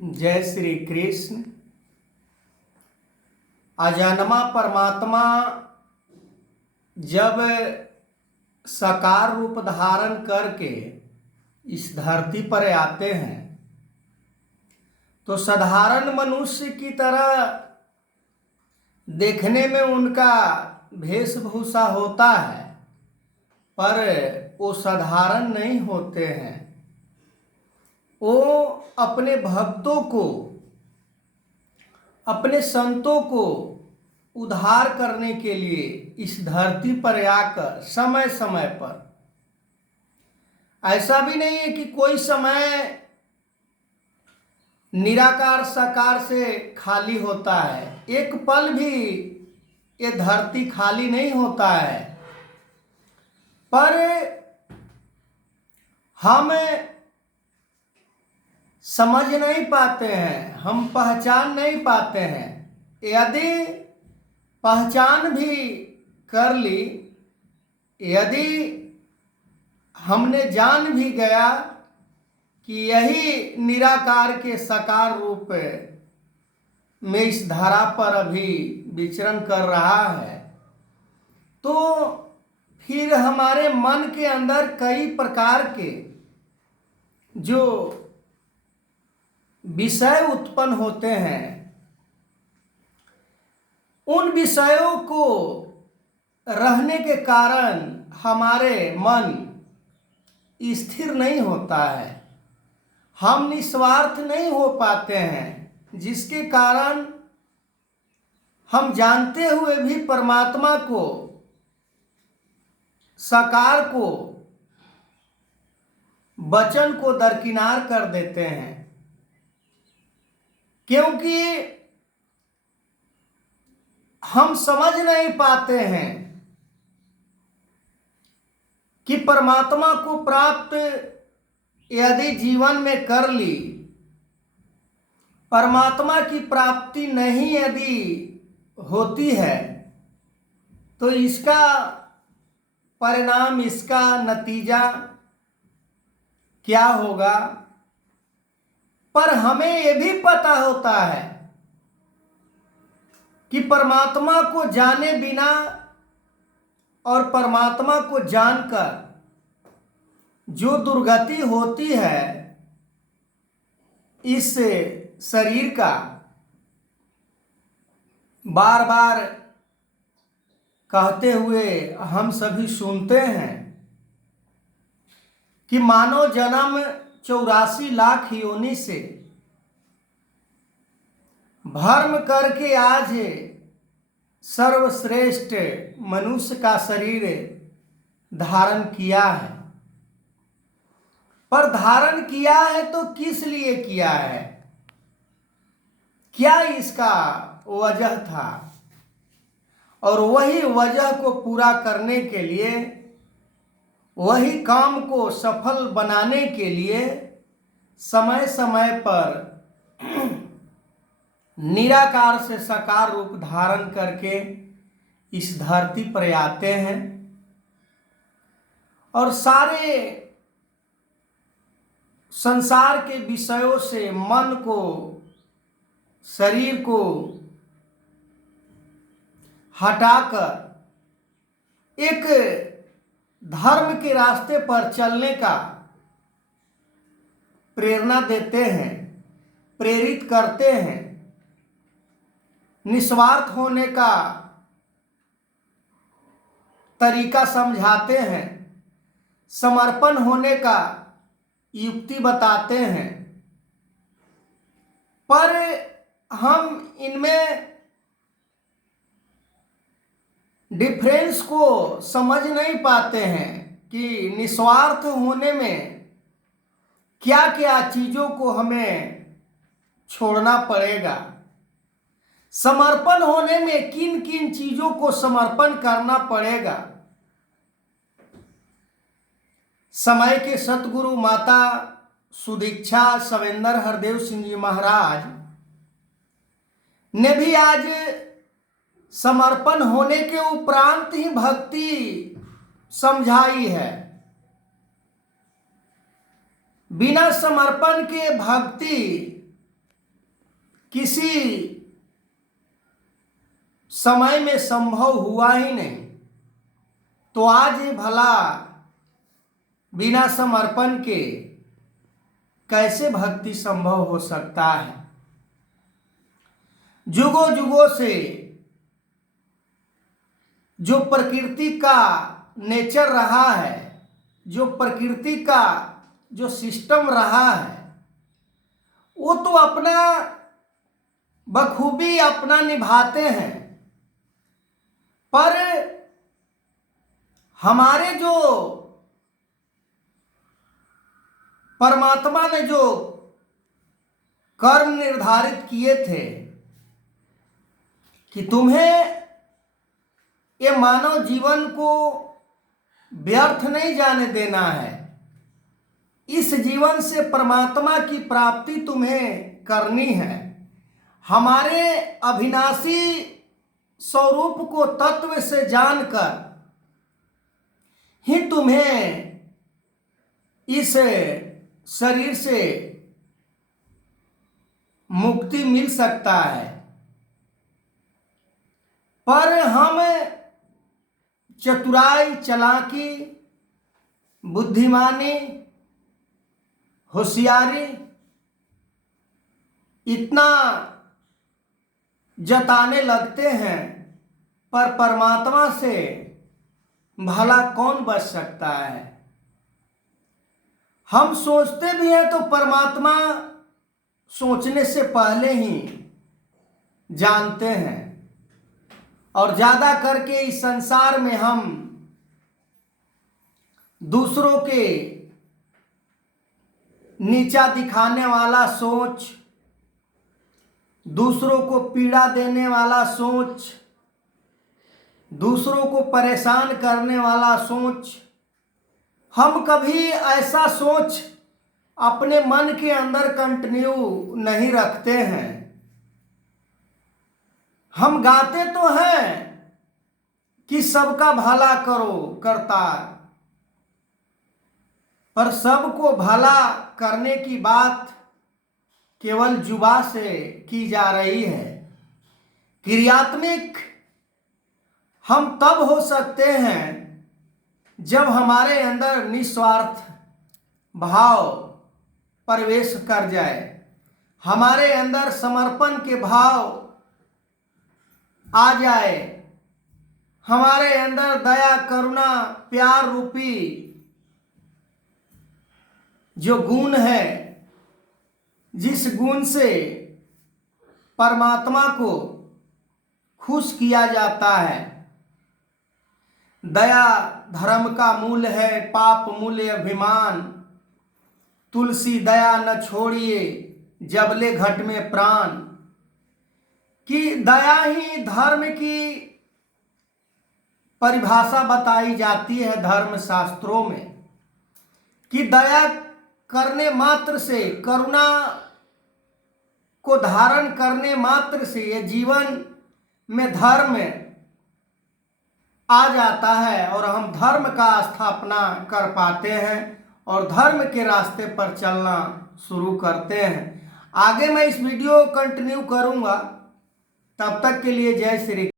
जय श्री कृष्ण। अजन्मा परमात्मा जब साकार रूप धारण करके इस धरती पर आते हैं तो साधारण मनुष्य की तरह देखने में उनका वेशभूषा होता है, पर वो साधारण नहीं होते हैं। वो अपने भक्तों को, अपने संतों को उद्धार करने के लिए इस धरती पर आकर समय समय पर, ऐसा भी नहीं है कि कोई समय निराकार साकार से खाली होता है, एक पल भी ये धरती खाली नहीं होता है। पर हम समझ नहीं पाते हैं, हम पहचान नहीं पाते हैं। यदि पहचान भी कर ली, यदि हमने जान भी गया कि यही निराकार के साकार रूप में इस धरा पर अभी विचरण कर रहा है, तो फिर हमारे मन के अंदर कई प्रकार के जो विषय उत्पन्न होते हैं, उन विषयों को रहने के कारण हमारे मन स्थिर नहीं होता है, हम निस्वार्थ नहीं हो पाते हैं, जिसके कारण हम जानते हुए भी परमात्मा को, साकार को, वचन को दरकिनार कर देते हैं। क्योंकि हम समझ नहीं पाते हैं कि परमात्मा को प्राप्त यदि जीवन में कर ली, परमात्मा की प्राप्ति नहीं यदि होती है, तो इसका परिणाम, इसका नतीजा क्या होगा। पर हमें ये भी पता होता है कि परमात्मा को जाने बिना और परमात्मा को जानकर जो दुर्गति होती है इस शरीर का, बार बार कहते हुए हम सभी सुनते हैं कि मानव जन्म 84 लाख योनि से भर्म करके आज सर्वश्रेष्ठ मनुष्य का शरीर धारण किया है। पर धारण किया है तो किस लिए किया है, क्या इसका वजह था, और वही वजह को पूरा करने के लिए, वही काम को सफल बनाने के लिए समय समय पर निराकार से साकार रूप धारण करके इस धरती पर आते हैं और सारे संसार के विषयों से मन को, शरीर को हटाकर एक धर्म के रास्ते पर चलने का प्रेरणा देते हैं, प्रेरित करते हैं, निस्वार्थ होने का तरीका समझाते हैं, समर्पण होने का युक्ति बताते हैं। पर हम इनमें डिफरेंस को समझ नहीं पाते हैं कि निस्वार्थ होने में क्या क्या चीजों को हमें छोड़ना पड़ेगा, समर्पण होने में किन किन चीजों को समर्पण करना पड़ेगा। समय के सतगुरु माता सुदीक्षा सवेंद्र हरदेव सिंह जी महाराज ने भी आज समर्पण होने के उपरांत ही भक्ति समझाई है। बिना समर्पण के भक्ति किसी समय में संभव हुआ ही नहीं, तो आज ये भला बिना समर्पण के कैसे भक्ति संभव हो सकता है। जुगों जुगों से जो प्रकृति का नेचर रहा है, जो प्रकृति का जो सिस्टम रहा है, वो तो अपना बखूबी अपना निभाते हैं, पर हमारे जो परमात्मा ने जो कर्म निर्धारित किए थे कि तुम्हें ये मानव जीवन को व्यर्थ नहीं जाने देना है, इस जीवन से परमात्मा की प्राप्ति तुम्हें करनी है, हमारे अविनाशी स्वरूप को तत्व से जानकर ही तुम्हें इस शरीर से मुक्ति मिल सकता है। पर हम चतुराई, चालाकी, बुद्धिमानी, होशियारी इतना जताने लगते हैं, पर परमात्मा से भला कौन बच सकता है। हम सोचते भी हैं तो परमात्मा सोचने से पहले ही जानते हैं, और ज़्यादा करके इस संसार में हम दूसरों के नीचा दिखाने वाला सोच, दूसरों को पीड़ा देने वाला सोच, दूसरों को परेशान करने वाला सोच, हम कभी ऐसा सोच अपने मन के अंदर कंटिन्यू नहीं रखते हैं। हम गाते तो हैं कि सबका भला करो करतार, पर सबको भला करने की बात केवल जुबा से की जा रही है। क्रियात्मक हम तब हो सकते हैं जब हमारे अंदर निस्वार्थ भाव प्रवेश कर जाए, हमारे अंदर समर्पण के भाव आ जाए, हमारे अंदर दया, करुणा, प्यार रूपी जो गुण है, जिस गुण से परमात्मा को खुश किया जाता है। दया धर्म का मूल है, पाप मूल्य अभिमान, तुलसी दया न छोड़िए जबले घट में प्राण। कि दया ही धर्म की परिभाषा बताई जाती है धर्म शास्त्रों में, कि दया करने मात्र से, करुणा को धारण करने मात्र से ये जीवन में धर्म आ जाता है और हम धर्म का स्थापना कर पाते हैं और धर्म के रास्ते पर चलना शुरू करते हैं। आगे मैं इस वीडियो को कंटिन्यू करूंगा, तब तक के लिए जय श्री